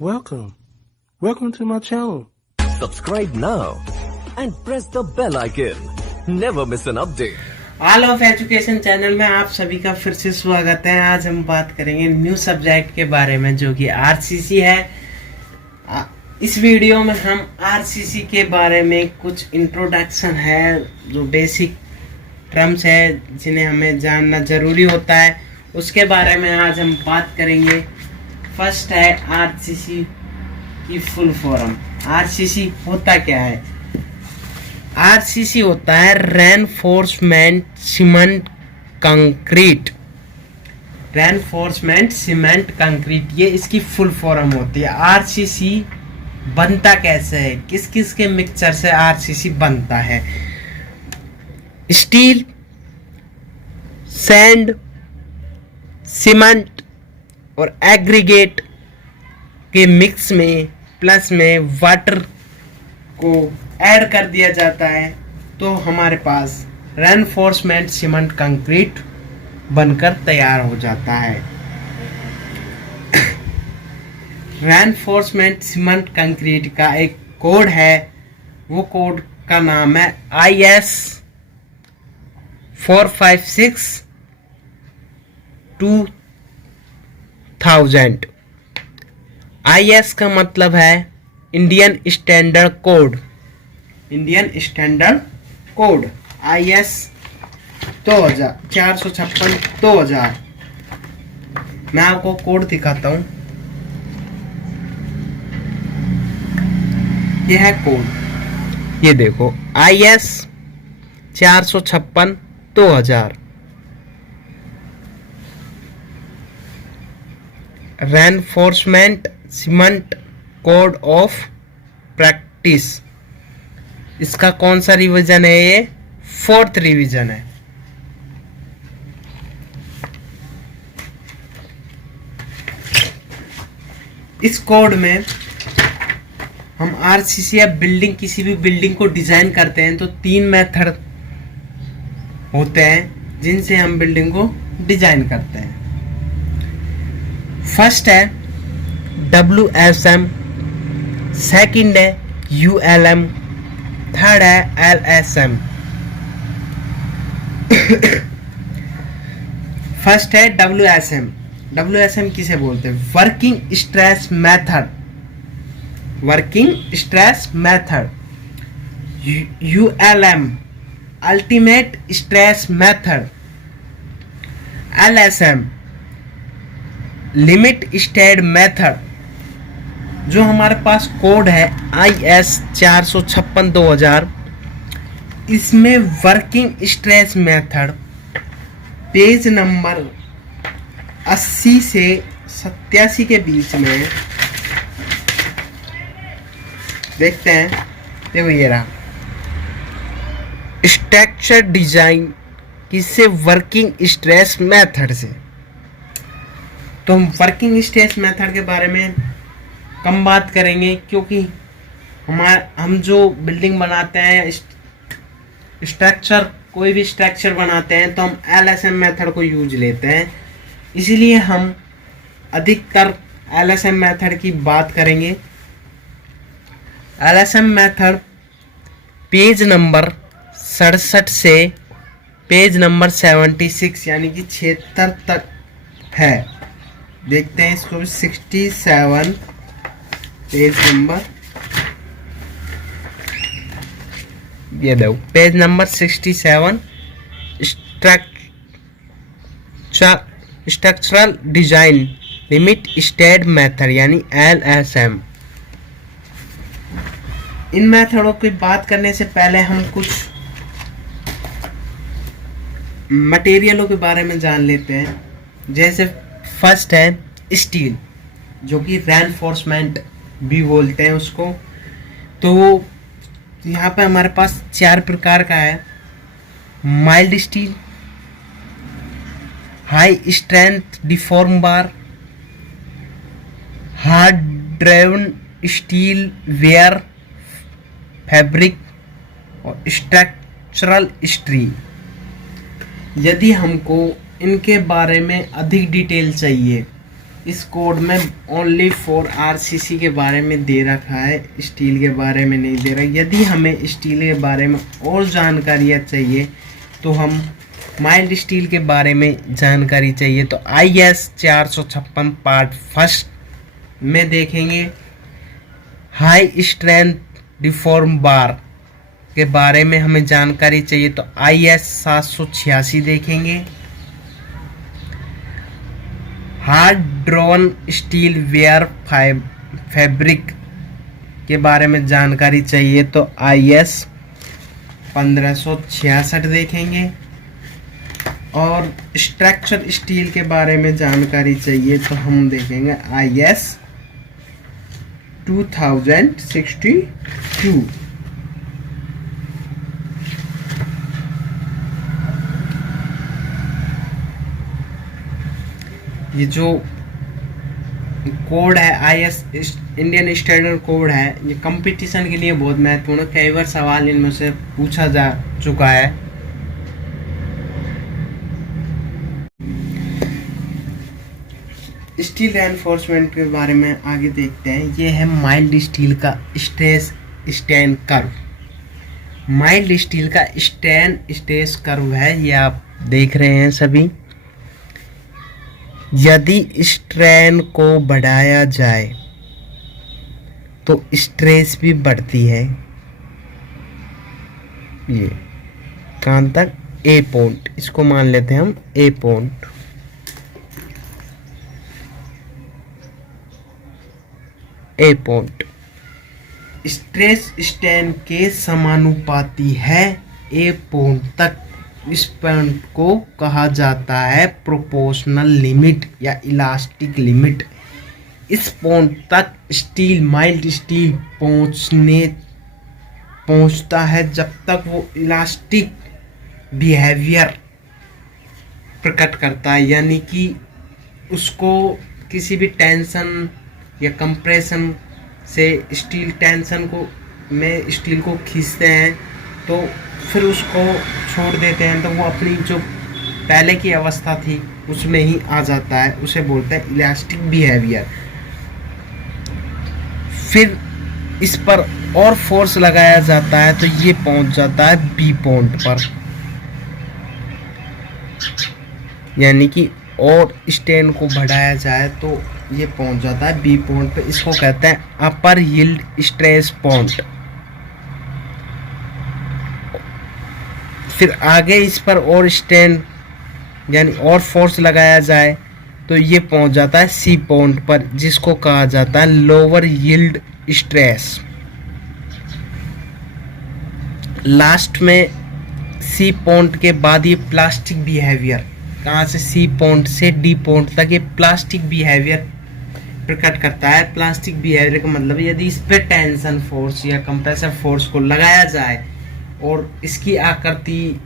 Welcome. Welcome to my channel. Subscribe now and press the bell icon. Never miss an update. All of education channel में आप सभी का फिर से स्वागत है। आज हम बात करेंगे न्यू सब्जेक्ट के बारे में जो कि आरसीसी है। इस वीडियो में हम आरसीसी के बारे में कुछ इंट्रोडक्शन है, जो बेसिक टर्म्स है जिन्हें हमें जानना ज़रूरी होता है, उसके बारे में आज हम बात करेंगे। फर्स्ट है आरसीसी की फुल फॉर्म। आरसीसी होता क्या है? आरसीसी होता है reinforcement cement concrete. Reinforcement cement concrete, ये इसकी फुल फॉर्म होती है। आरसीसी बनता कैसे है, किस किस के मिक्सचर से आरसीसी बनता है? स्टील, सैंड, सीमेंट और एग्रीगेट के मिक्स में प्लस में वाटर को ऐड कर दिया जाता है, तो हमारे पास रेनफोर्समेंट सीमेंट कंक्रीट बनकर तैयार हो जाता है। रेनफोर्समेंट सीमेंट कंक्रीट का एक कोड है, वो कोड का नाम है IS 456/2000। IS का मतलब है Indian standard code. Indian standard code IS 456/2000। मैं आपको कोड दिखाता हूं। यह है कोड, ये देखो IS 456/2000। Reinforcement cement code of practice. इसका कौन सा रिवीजन है? ये 4th रिवीजन है। इस कोड में हम आरसीसी या बिल्डिंग, किसी भी बिल्डिंग को डिजाइन करते हैं तो 3 मेथड होते हैं जिनसे हम बिल्डिंग को डिजाइन करते हैं। फर्स्ट है WSM, सेकंड है ULM, थर्ड है LSM। फर्स्ट है WSM। WSM किसे बोलते हैं? Working stress method. Working stress method. ULM ultimate stress method. LSM limit state method. जो हमारे पास कोड है IS 456/2000, इसमें वर्किंग स्ट्रेस मेथड पेज नंबर 80 से 87 के बीच में देखते हैं। देखो ये रहा स्ट्रक्चर डिजाइन, किससे? वर्किंग स्ट्रेस मेथड से। तो हम वर्किंग स्ट्रेस मेथड के बारे में कम बात करेंगे, क्योंकि हम जो बिल्डिंग बनाते हैं, स्ट्रक्चर, कोई भी स्ट्रक्चर बनाते हैं तो हम LSM मेथड को यूज लेते हैं। इसीलिए हम अधिकतर LSM मेथड की बात करेंगे। LSM मेथड पेज नंबर 67 से पेज नंबर 76 यानी कि 76 तक है। देखते हैं इसको। 67 पेज नंबर, ये दो page number 67, structural design limit state method यानी LSM। इन मेथडों की बात करने से पहले हम कुछ मटेरियलों के बारे में जान लेते हैं। जैसे फर्स्ट है स्टील, जो कि रेनफोर्समेंट भी बोलते हैं उसको। तो यहाँ पे हमारे पास 4 प्रकार का है। Mild steel, high strength deform bar, hard driven steel wire fabric और स्ट्रक्चरल स्ट्री। यदि हमको इनके बारे में अधिक डिटेल चाहिए, इस कोड में ओनली फॉर आरसीसी के बारे में दे रखा है, स्टील के बारे में नहीं दे रहा। यदि हमें स्टील के बारे में और जानकारियाँ चाहिए तो हम माइल्ड स्टील के बारे में जानकारी चाहिए तो IS 456 पार्ट फर्स्ट में देखेंगे। हाई स्ट्रेंथ डिफॉर्म बार के बारे में हमें जानकारी चाहिए तो IS 786 देखेंगे। Hard drawn steel wire fabric के बारे में जानकारी चाहिए तो IS 1566 देखेंगे। और स्ट्रक्चर स्टील के बारे में जानकारी चाहिए तो हम देखेंगे IS 2062। ये जो कोड है IS इंडियन स्टैंडर्ड कोड है, ये कंपटीशन के लिए बहुत महत्वपूर्ण है। कई बार सवाल इनमें से पूछा जा चुका है। स्टील रेनफोर्समेंट के बारे में आगे देखते हैं। ये है माइल्ड स्टील का stress strain curve. Mild steel का स्ट्रेन स्ट्रेस कर्व है, ये आप देख रहे हैं सभी। यदि स्ट्रेन को बढ़ाया जाए तो स्ट्रेस भी बढ़ती है। ये कहाँ तक? A पॉइंट, इसको मान लेते हैं हम A point. A point stress strain के समानुपाती है। A पॉइंट तक इस पॉइंट को कहा जाता है प्रोपोर्शनल लिमिट या इलास्टिक लिमिट। इस पॉइंट तक स्टील माइल्ड स्टील पहुंचता है जब तक वो इलास्टिक बिहेवियर प्रकट करता है, यानी कि उसको किसी भी टेंशन या कंप्रेशन से स्टील टेंशन को में स्टील को खींचते हैं तो फिर उसको छोड़ देते हैं तो वो अपनी जो पहले की अवस्था थी उसमें ही आ जाता है, उसे बोलते हैं इलास्टिक बिहेवियर। फिर इस पर और फोर्स लगाया जाता है तो ये पहुंच जाता है B पॉइंट पर, यानी कि और स्ट्रेन को बढ़ाया जाए तो ये पहुंच जाता है B पॉइंट पे। इसको कहते हैं अपर यील्ड स्ट्रेस पॉइंट। फिर आगे इस पर और स्ट्रेन यानी और फोर्स लगाया जाए तो ये पहुंच जाता है C पॉइंट पर, जिसको कहा जाता है लोअर यील्ड स्ट्रेस। लास्ट में C पॉइंट के बाद ये प्लास्टिक बिहेवियर, कहाँ से C पॉइंट से D पॉइंट तक ये प्लास्टिक बिहेवियर प्रकट करता है। प्लास्टिक बिहेवियर का मतलब यदि इस पे टेंशन फोर्स या कंप्रेसर फोर्स को लगाया जाए और इसकी आकृति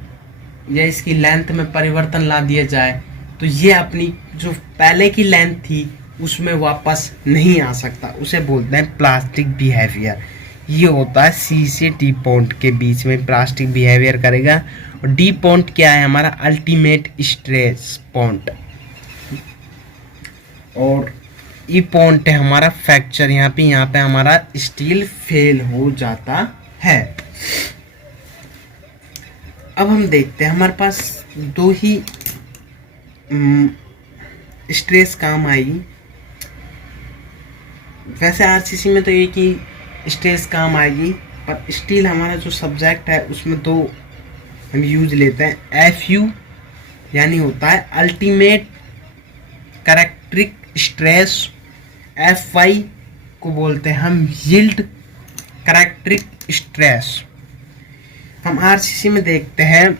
या इसकी लेंथ में परिवर्तन ला दिया जाए तो ये अपनी जो पहले की लेंथ थी उसमें वापस नहीं आ सकता, उसे बोलते हैं प्लास्टिक बिहेवियर। ये होता है C से D पॉइंट के बीच में प्लास्टिक बिहेवियर करेगा। और D पॉइंट क्या है? हमारा अल्टीमेट स्ट्रेस पॉइंट। और E पॉइंट है हमारा फ्रैक्चर। यहाँ पे हमारा स्टील फेल हो जाता है। अब हम देखते हैं, हमारे पास दो ही स्ट्रेस काम आएगी। वैसे आरसीसी में तो एक ही स्ट्रेस काम आएगी, पर स्टील हमारा जो सब्जेक्ट है उसमें दो हम यूज लेते हैं। FU यानी होता है अल्टीमेट कैरेक्टरिक स्ट्रेस। FY को बोलते हैं हम यील्ड कैरेक्टरिक स्ट्रेस। हम आरसीसी में देखते हैं,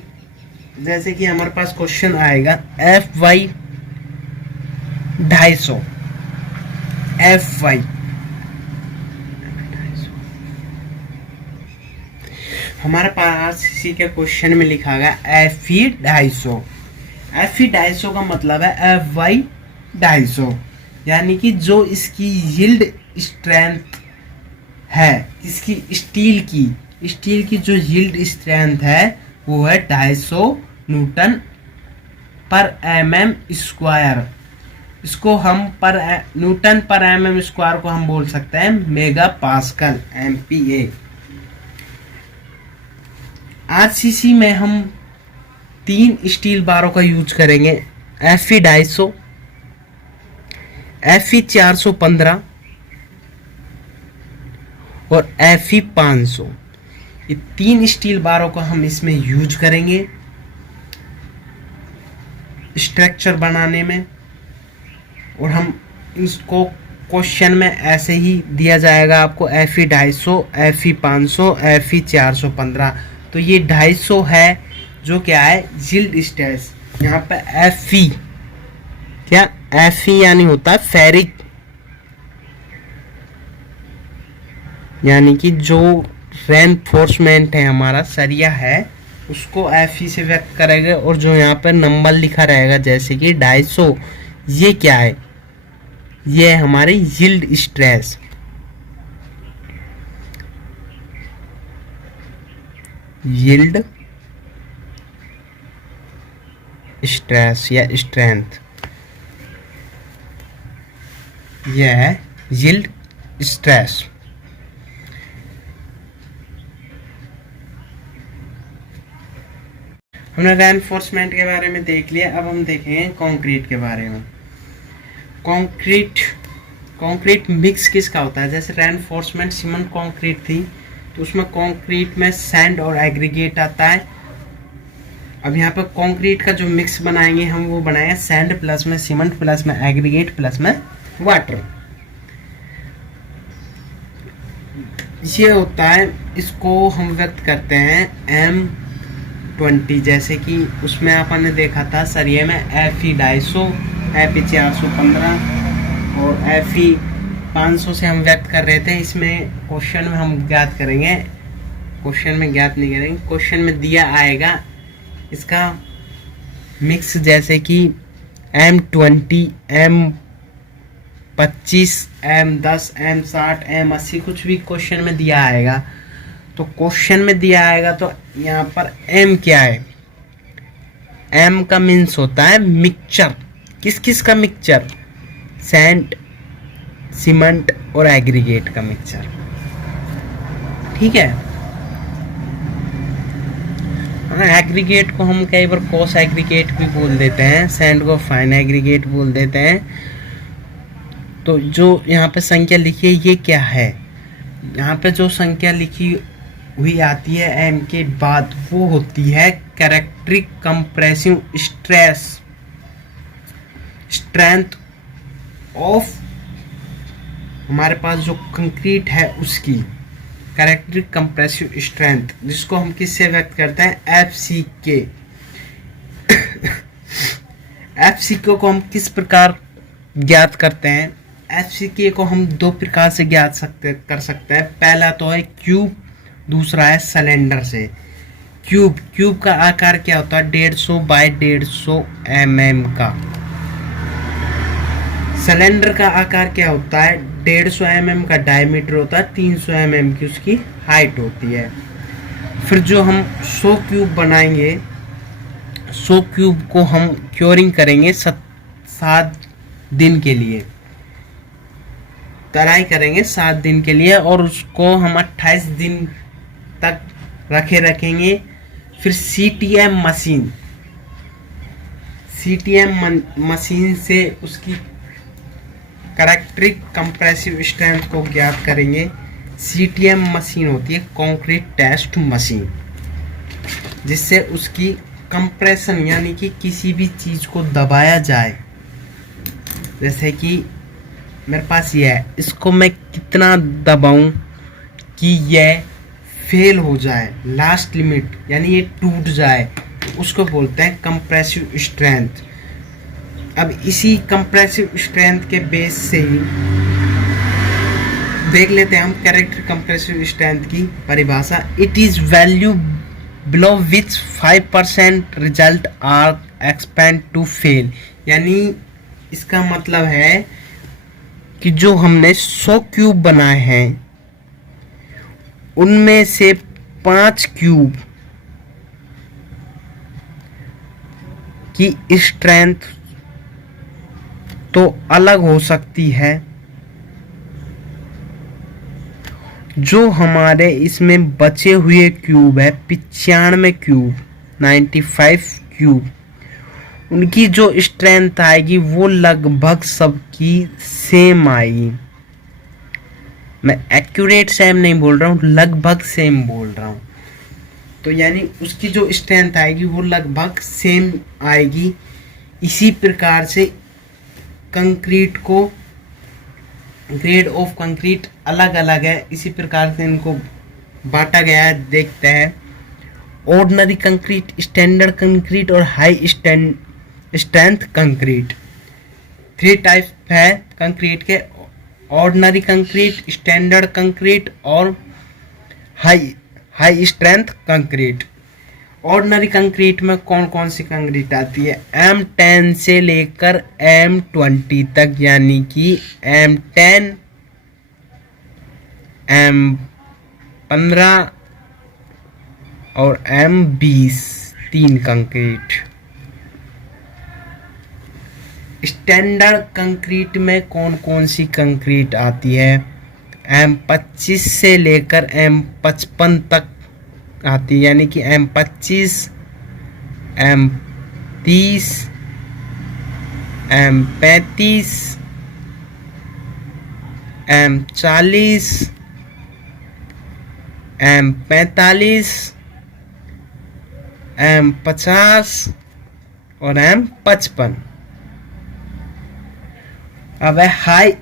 जैसे कि हमारे पास क्वेश्चन आएगा FY 250, FY हमारे पास आरसीसी के क्वेश्चन में लिखा गया FE 250। FE 250 का मतलब है FY 250, यानी कि जो इसकी यील्ड स्ट्रेंथ है, इसकी स्टील की जो यील्ड स्ट्रेंथ है वो है 250 न्यूटन पर mm स्क्वायर। इसको हम पर न्यूटन पर mm स्क्वायर को हम बोल सकते हैं मेगा पास्कल MPa। आरसीसी में हम 3 स्टील बारों का यूज करेंगे, Fe 250, Fe 415 और Fe 500। ये 3 स्टील बारों को हम इसमें यूज करेंगे स्ट्रक्चर बनाने में। और हम इसको क्वेश्चन में ऐसे ही दिया जाएगा आपको Fe 250, Fe 500, Fe 415। तो ये 250 है जो क्या है यील्ड स्ट्रेस। यहाँ पे Fe क्या, Fe यानी होता है फेरिक, यानी कि जो रेनफोर्समेंट है हमारा सरिया है उसको Fe से व्यक्त करेंगे। और जो यहाँ पर नंबर लिखा रहेगा जैसे कि 250, ये क्या है, ये है हमारे यील्ड स्ट्रेस। यील्ड स्ट्रेस या स्ट्रेंथ, यह है यील्ड स्ट्रेस। हमने रेनफोर्समेंट के बारे में देख लिया, अब हम देखेंगे कंक्रीट के बारे में। कंक्रीट मिक्स किसका होता है? जैसे रेनफोर्समेंट सीमेंट कंक्रीट थी तो उसमें कंक्रीट में सैंड और एग्रीगेट आता है। अब यहाँ पर कंक्रीट का जो मिक्स बनाएंगे हम वो बनाएंगे सैंड प्लस में सीमेंट प्लस में एग्रीगेट प्लस में वाटर। ये होता है, इसको हम व्यक्त करते हैं M20। जैसे कि उसमें अपन ने देखा था सरिये में Fe 250, Fe 415 और Fe 500 से हम व्यक्त कर रहे थे। इसमें क्वेश्चन में हम ज्ञात करेंगे, क्वेश्चन में ज्ञात नहीं करेंगे, क्वेश्चन में दिया आएगा इसका मिक्स, जैसे कि M20, M25, M10, M60, M80 कुछ भी क्वेश्चन में दिया आएगा। तो क्वेश्चन में दिया आएगा तो यहाँ पर M क्या है? M का मीन्स होता है मिक्सचर। किस किस का मिक्सचर? सैंड, सीमेंट और एग्रीगेट का मिक्सचर। ठीक है। एग्रीगेट को हम कई बार कोस एग्रीगेट भी बोल देते हैं, सैंड को फाइन एग्रीगेट बोल देते हैं। तो जो यहाँ पे संख्या लिखी है ये क्या है? यहाँ पे जो संख्या लिखी हुई आती है एम के बाद वो होती है कैरेक्टरिक कंप्रेसिव स्ट्रेस, स्ट्रेंथ ऑफ हमारे पास जो कंक्रीट है उसकी कैरेक्टरिक कंप्रेसिव स्ट्रेंथ, जिसको हम किससे व्यक्त करते हैं? FCK। FCK को हम किस प्रकार ज्ञात करते हैं? FCK को हम दो प्रकार से ज्ञात कर सकते हैं। पहला तो है क्यूब, दूसरा है सिलेंडर से। क्यूब का आकार क्या होता है? 150 बाय 150 mm का। सिलेंडर का आकार क्या होता है? 150 mm का डायमीटर होता है, 300 mm की उसकी हाइट होती है। फिर जो हम 100 क्यूब बनाएंगे, 100 क्यूब को हम क्योरिंग करेंगे 7 दिन के लिए, तराई करेंगे 7 दिन के लिए, और उसको हम 28 दिन तक रखेंगे। फिर CTM मशीन से उसकी कैरेक्टरिक कंप्रेसिव स्ट्रेंथ को ज्ञात करेंगे। CTM मशीन होती है कंक्रीट टेस्ट मशीन, जिससे उसकी कंप्रेशन यानी कि किसी भी चीज़ को दबाया जाए। जैसे कि मेरे पास ये है, इसको मैं कितना दबाऊं कि यह फेल हो जाए, लास्ट लिमिट यानी ये टूट जाए, उसको बोलते हैं कंप्रेसिव स्ट्रेंथ। अब इसी कंप्रेसिव स्ट्रेंथ के बेस से ही देख लेते हैं हम कैरेक्टर कंप्रेसिव स्ट्रेंथ की परिभाषा। It is value below which 5% result are expected to fail. यानी इसका मतलब है कि जो हमने 100 क्यूब बनाए हैं उनमें से 5 क्यूब की स्ट्रेंथ तो अलग हो सकती है। जो हमारे इसमें बचे हुए क्यूब है 95 क्यूब, 95 क्यूब, उनकी जो स्ट्रेंथ आएगी वो लगभग सबकी सेम आएगी। मैं एक्यूरेट सेम नहीं बोल रहा हूँ, लगभग सेम बोल रहा हूँ। तो यानी उसकी जो स्ट्रेंथ आएगी वो लगभग सेम आएगी। इसी प्रकार से कंक्रीट को, ग्रेड ऑफ कंक्रीट अलग अलग है, इसी प्रकार से इनको बांटा गया है। देखते हैं ऑर्डिनरी कंक्रीट, स्टैंडर्ड कंक्रीट और हाई स्ट्रेंथ कंक्रीट। 3 टाइप है कंक्रीट के, ऑर्डिनरी कंक्रीट, स्टैंडर्ड कंक्रीट और high strength concrete. Ordinary concrete में कौन कौन सी कंक्रीट आती है? M10 से लेकर M20 तक, यानी कि M10, M15 और M20, 3 कंक्रीट। स्टैंडर्ड कंक्रीट में कौन कौन सी कंक्रीट आती है? M25 से लेकर M55 तक आती है, यानी कि M25, M30, M35, M40, M45, M50 और M55। अब है हाई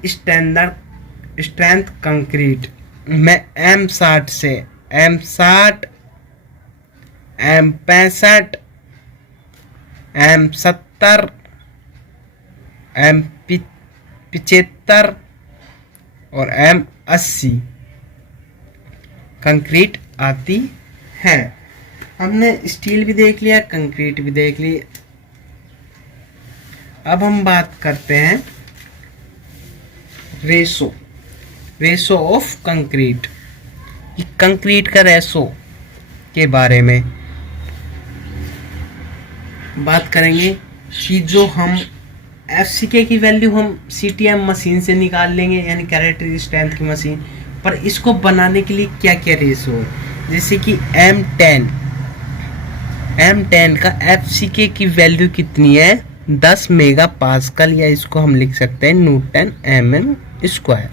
स्ट्रेंथ कंक्रीट में M60 से M60, M65, M70, M75 और M80 कंक्रीट आती है। हमने स्टील भी देख लिया, कंक्रीट भी देख ली। अब हम बात करते हैं रेशो ऑफ कंक्रीट, कंक्रीट का रेशो के बारे में बात करेंगे कि जो हम FCK की वैल्यू हम CTM मशीन से निकाल लेंगे, यानी कैरेक्टर स्ट्रेंथ की मशीन पर। इसको बनाने के लिए क्या क्या रेशो है? जैसे कि M10 का FCK की वैल्यू कितनी है? 10 मेगा पास्कल, या इसको हम लिख सकते हैं Newton mm square.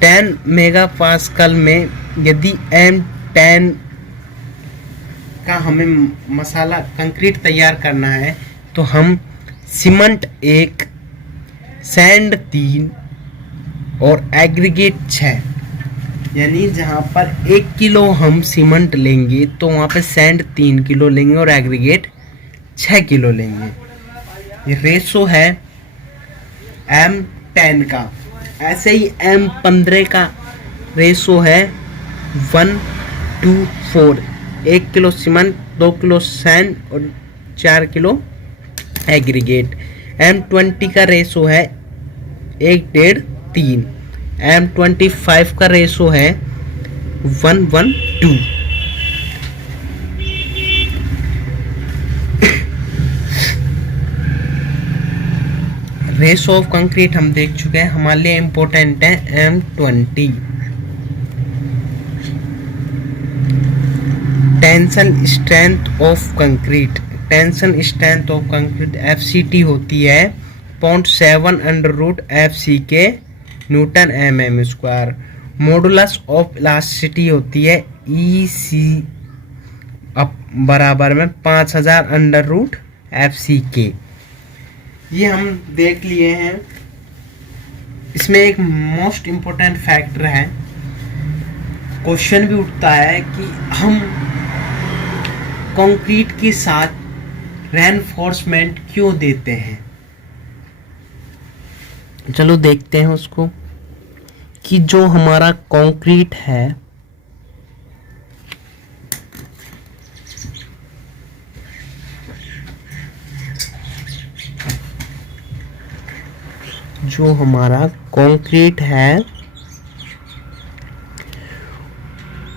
10 mega pascal में यदि M10 का हमें मसाला कंक्रीट तैयार करना है तो हम सीमेंट 1, सैंड 3 और एग्रीगेट 6, यानी जहाँ पर 1 किलो हम सीमेंट लेंगे तो वहाँ पे सैंड 3 किलो लेंगे और एग्रीगेट 6 किलो लेंगे। ये रेशो है M10 का। ऐसे ही M15 का रेशो है 1:4, 1 किलो सीमेंट, 2 किलो सैंड और 4 किलो एग्रीगेट। M20 का रेशो है 1:3। M25 का रेशो है 1:2। रेशो ऑफ कंक्रीट हम देख चुके हैं, हमारे लिए इम्पोर्टेंट है M20। Tension strength of concrete, tension strength of concrete FCT होती है 0.7 √FCK Newton mm square. Modulus of elasticity होती है EC बराबर में 5000 √FCK। ये हम देख लिए हैं। इसमें एक मोस्ट इम्पोर्टेंट फैक्टर है, क्वेश्चन भी उठता है कि हम कंक्रीट के साथ रेनफोर्समेंट क्यों देते हैं। चलो देखते हैं उसको कि जो हमारा कंक्रीट है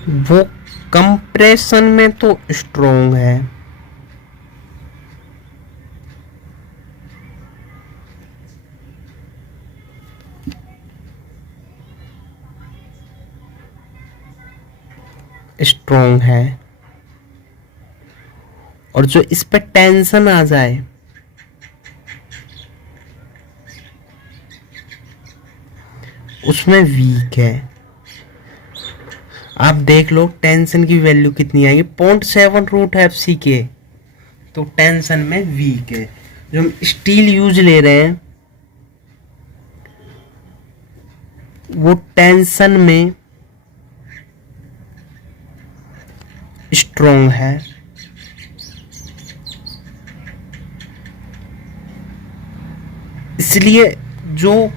वो कंप्रेशन में तो स्ट्रॉन्ग है, स्ट्रॉन्ग है, और जो इस पर टेंशन आ जाए उसमें वीक है। आप देख लो टेंशन की वैल्यू कितनी आएगी, 0.7 के, तो टेंशन में वीक है। जो हम स्टील यूज ले रहे हैं वो टेंशन में स्ट्रॉन्ग है, इसलिए जो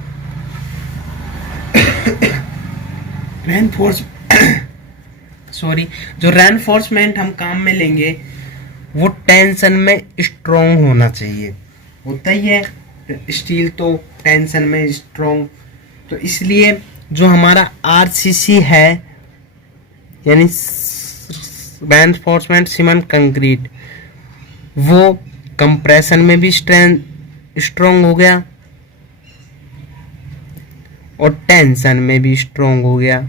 रेनफोर्समेंट हम काम में लेंगे वो टेंशन में स्ट्रॉन्ग होना चाहिए। होता ही है स्टील तो टेंशन में स्ट्रॉन्ग, तो इसलिए जो हमारा आरसीसी है यानी रेनफोर्समेंट सीमेंट कंक्रीट, वो कंप्रेशन में भी स्ट्रॉन्ग हो गया और टेंशन में भी स्ट्रॉन्ग हो गया।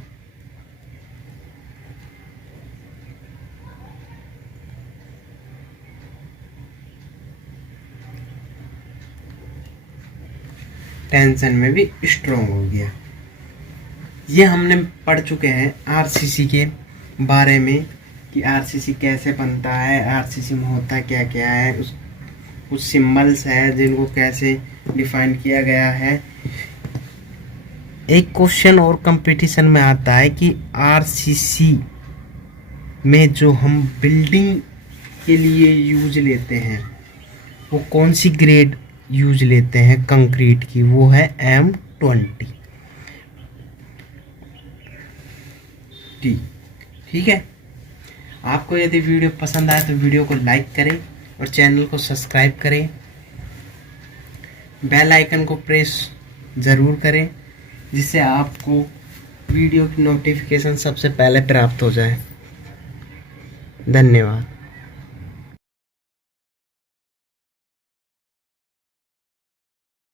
टेंशन में भी स्ट्रॉन्ग हो गया। ये हमने पढ़ चुके हैं आरसीसी के बारे में कि आरसीसी कैसे बनता है, आरसीसी में होता क्या क्या है, कुछ सिंबल्स है जिनको कैसे डिफाइन किया गया है। एक क्वेश्चन और कंपटीशन में आता है कि आरसीसी में जो हम बिल्डिंग के लिए यूज लेते हैं वो कौन सी ग्रेड यूज लेते हैं कंक्रीट की, वो है M20। ठीक है। आपको यदि वीडियो पसंद आए तो वीडियो को लाइक करें और चैनल को सब्सक्राइब करें, बेल आइकन को प्रेस ज़रूर करें जिससे आपको वीडियो की नोटिफिकेशन सबसे पहले प्राप्त हो जाए। धन्यवाद।